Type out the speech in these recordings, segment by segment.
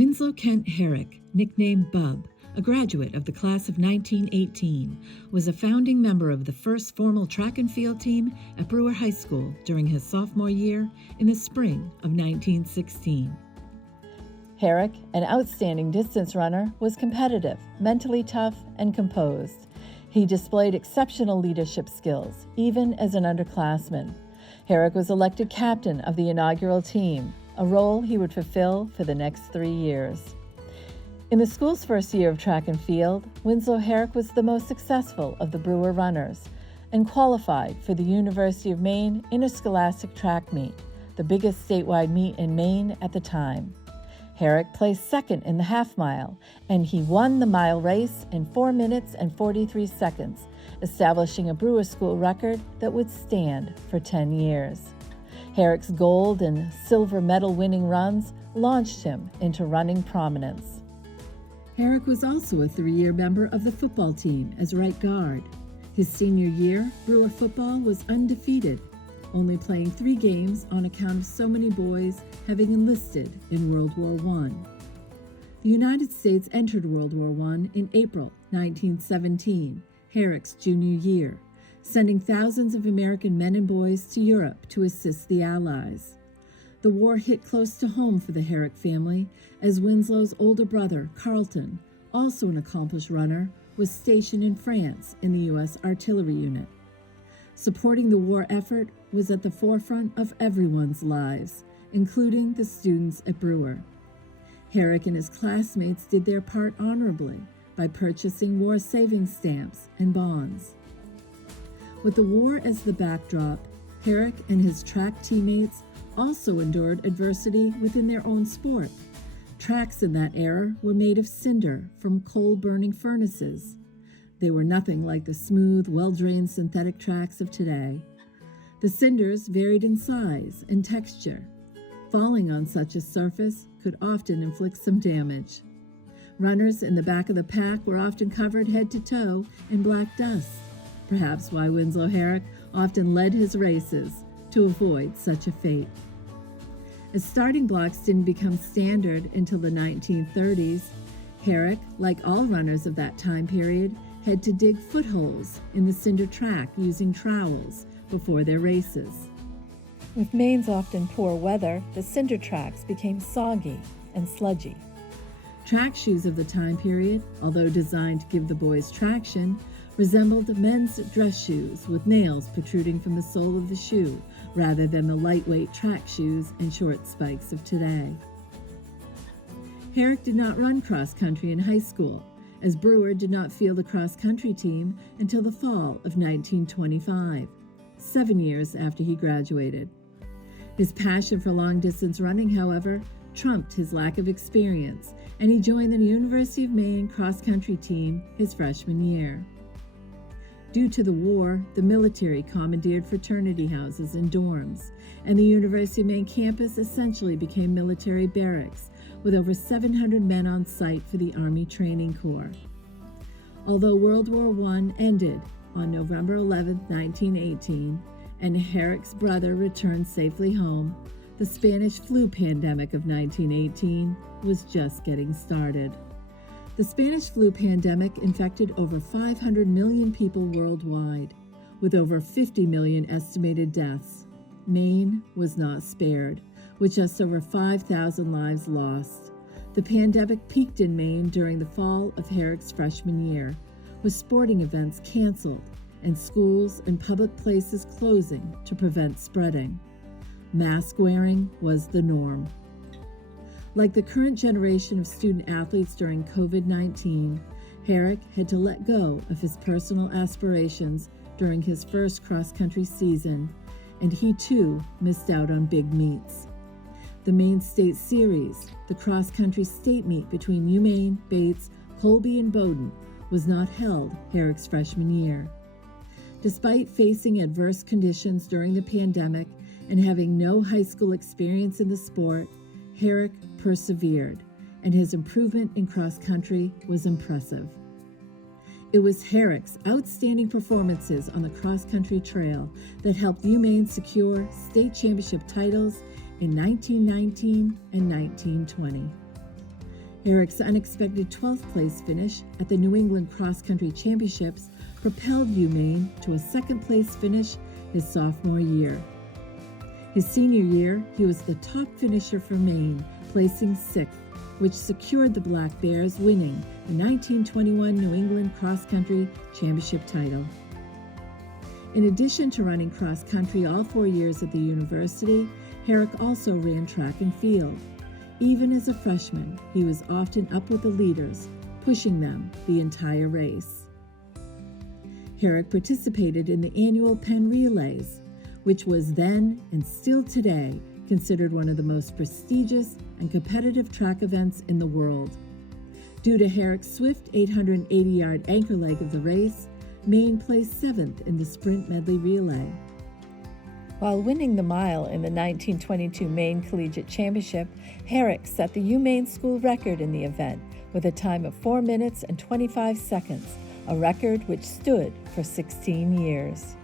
Winslow Kent Herrick, nicknamed Bub, a graduate of the class of 1918, was a founding member of the first formal track and field team at Brewer High School during his sophomore year in the spring of 1916. Herrick, an outstanding distance runner, was competitive, mentally tough, and composed. He displayed exceptional leadership skills, even as an underclassman. Herrick was elected captain of the inaugural team, a role he would fulfill for the next 3 years. In the school's first year of track and field, Winslow Herrick was the most successful of the Brewer runners and qualified for the University of Maine Interscholastic Track Meet, the biggest statewide meet in Maine at the time. Herrick placed second in the half mile, and he won the mile race in 4 minutes and 43 seconds, establishing a Brewer School record that would stand for 10 years. Herrick's gold and silver medal winning runs launched him into running prominence. Herrick was also a 3-year member of the football team as right guard. His senior year, Brewer football was undefeated, only playing 3 games on account of so many boys having enlisted in World War I. The United States entered World War I in April 1917, Herrick's junior year, sending thousands of American men and boys to Europe to assist the Allies. The war hit close to home for the Herrick family, as Winslow's older brother, Carlton, also an accomplished runner, was stationed in France in the U.S. Artillery Unit. Supporting the war effort was at the forefront of everyone's lives, including the students at Brewer. Herrick and his classmates did their part honorably by purchasing war savings stamps and bonds. With the war as the backdrop, Herrick and his track teammates also endured adversity within their own sport. Tracks in that era were made of cinder from coal-burning furnaces. They were nothing like the smooth, well-drained synthetic tracks of today. The cinders varied in size and texture. Falling on such a surface could often inflict some damage. Runners in the back of the pack were often covered head to toe in black dust, perhaps why Winslow Herrick often led his races to avoid such a fate. As starting blocks didn't become standard until the 1930s, Herrick, like all runners of that time period, had to dig footholes in the cinder track using trowels before their races. With Maine's often poor weather, the cinder tracks became soggy and sludgy. Track shoes of the time period, although designed to give the boys traction, resembled men's dress shoes with nails protruding from the sole of the shoe rather than the lightweight track shoes and short spikes of today. Herrick did not run cross-country in high school, as Brewer did not field a cross-country team until the fall of 1925, 7 years after he graduated. His passion for long-distance running, however, trumped his lack of experience, and he joined the University of Maine cross-country team his freshman year. Due to the war, the military commandeered fraternity houses and dorms, and the University of Maine campus essentially became military barracks, with over 700 men on site for the Army Training Corps. Although World War I ended on November 11, 1918, and Herrick's brother returned safely home, the Spanish flu pandemic of 1918 was just getting started. The Spanish flu pandemic infected over 500 million people worldwide, with over 50 million estimated deaths. Maine was not spared, with just over 5,000 lives lost. The pandemic peaked in Maine during the fall of Herrick's freshman year, with sporting events canceled and schools and public places closing to prevent spreading. Mask wearing was the norm. Like the current generation of student athletes during COVID-19, Herrick had to let go of his personal aspirations during his first cross-country season, and he too missed out on big meets. The Maine State Series, the cross-country state meet between UMaine, Bates, Colby, and Bowdoin, was not held Herrick's freshman year. Despite facing adverse conditions during the pandemic and having no high school experience in the sport, Herrick persevered, and his improvement in cross-country was impressive. It was Herrick's outstanding performances on the cross-country trail that helped UMaine secure state championship titles in 1919 and 1920. Herrick's unexpected 12th place finish at the New England Cross Country Championships propelled UMaine to a second place finish his sophomore year. His senior year, he was the top finisher for Maine, placing 6th, which secured the Black Bears winning the 1921 New England Cross Country Championship title. In addition to running cross country all 4 years at the university, Herrick also ran track and field. Even as a freshman, he was often up with the leaders, pushing them the entire race. Herrick participated in the annual Penn Relays, which was then and still today considered one of the most prestigious and competitive track events in the world. Due to Herrick's swift 880-yard anchor leg of the race, Maine placed 7th in the sprint medley relay. While winning the mile in the 1922 Maine Collegiate Championship, Herrick set the UMaine school record in the event with a time of 4 minutes and 25 seconds, a record which stood for 16 years.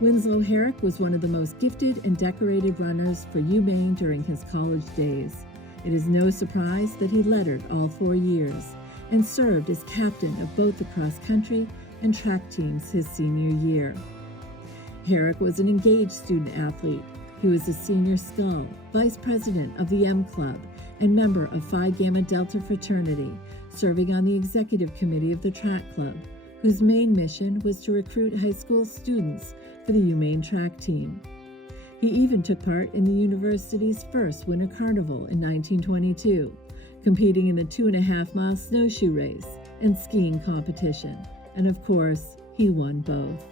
Winslow Herrick was one of the most gifted and decorated runners for UMaine during his college days. It is no surprise that he lettered all 4 years and served as captain of both the cross-country and track teams his senior year. Herrick was an engaged student athlete. He was a senior Skull, vice president of the M Club, and member of Phi Gamma Delta fraternity, serving on the executive committee of the track club, whose main mission was to recruit high school students for the UMaine track team. He even took part in the university's first winter carnival in 1922, competing in the 2.5-mile snowshoe race and skiing competition, and of course, he won both.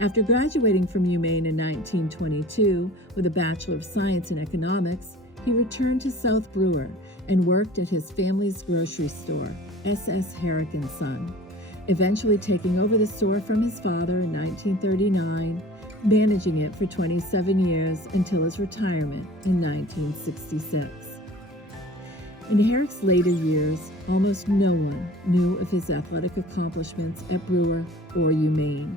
After graduating from UMaine in 1922 with a Bachelor of Science in Economics, he returned to South Brewer and worked at his family's grocery store, S.S. Herrick & Son, eventually taking over the store from his father in 1939, managing it for 27 years until his retirement in 1966. In Herrick's later years, almost no one knew of his athletic accomplishments at Brewer or UMaine.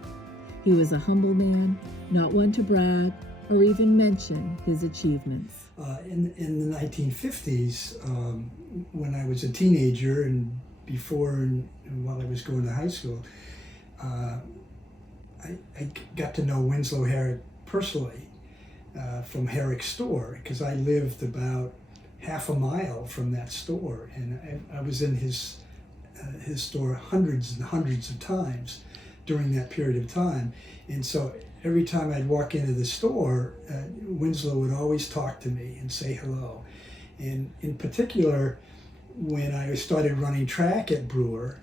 He was a humble man, not one to brag or even mention his achievements. In the 1950s, when I was a teenager and before and while I was going to high school, I got to know Winslow Herrick personally from Herrick's store, because I lived about half a mile from that store, and I was in his store hundreds and hundreds of times during that period of time. And so every time I'd walk into the store, Winslow would always talk to me and say hello. And in particular, when I started running track at Brewer,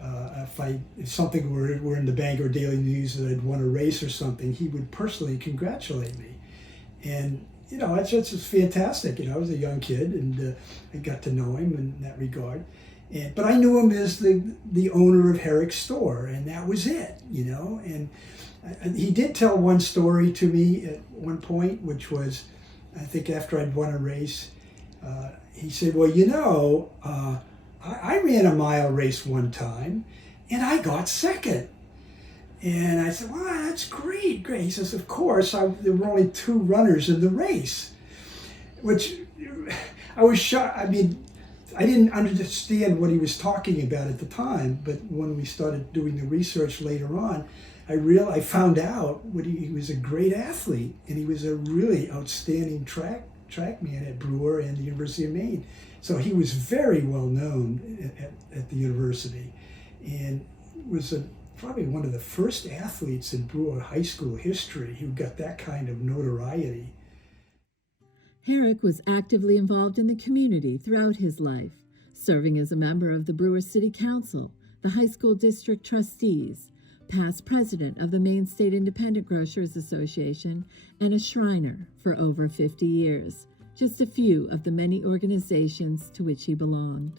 if something were in the Bangor Daily News that I'd won a race or something, he would personally congratulate me. And you know, it's just fantastic. You know, I was a young kid, and I got to know him in that regard. But I knew him as the owner of Herrick's store, and that was it, you know. And he did tell one story to me at one point, which was, I think after I'd won a race, he said, well, you know, I ran a mile race one time, and I got second. And I said, well, that's great. He says, of course, there were only 2 runners in the race, which I was shocked. I mean, I didn't understand what he was talking about at the time, but when we started doing the research later on, I found out he was a great athlete, and he was a really outstanding track man at Brewer and the University of Maine. So he was very well known at the university, and was probably one of the first athletes in Brewer high school history who got that kind of notoriety. Herrick was actively involved in the community throughout his life, serving as a member of the Brewer City Council, the high school district trustees, past president of the Maine State Independent Grocers Association, and a Shriner for over 50 years, just a few of the many organizations to which he belonged.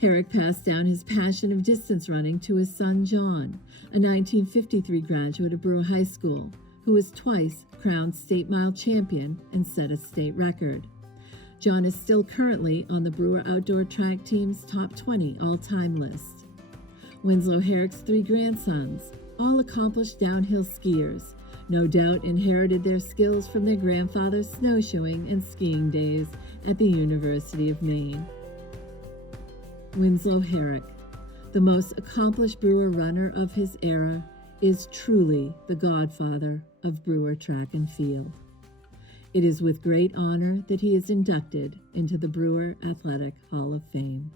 Herrick passed down his passion of distance running to his son John, a 1953 graduate of Brewer High School, who was twice crowned state mile champion and set a state record. John is still currently on the Brewer outdoor track team's top 20 all-time list. Winslow Herrick's 3 grandsons, all accomplished downhill skiers, no doubt inherited their skills from their grandfather's snowshoeing and skiing days at the University of Maine. Winslow Herrick, the most accomplished Brewer runner of his era, is truly the godfather of Brewer track and field. It is with great honor that he is inducted into the Brewer Athletic Hall of Fame.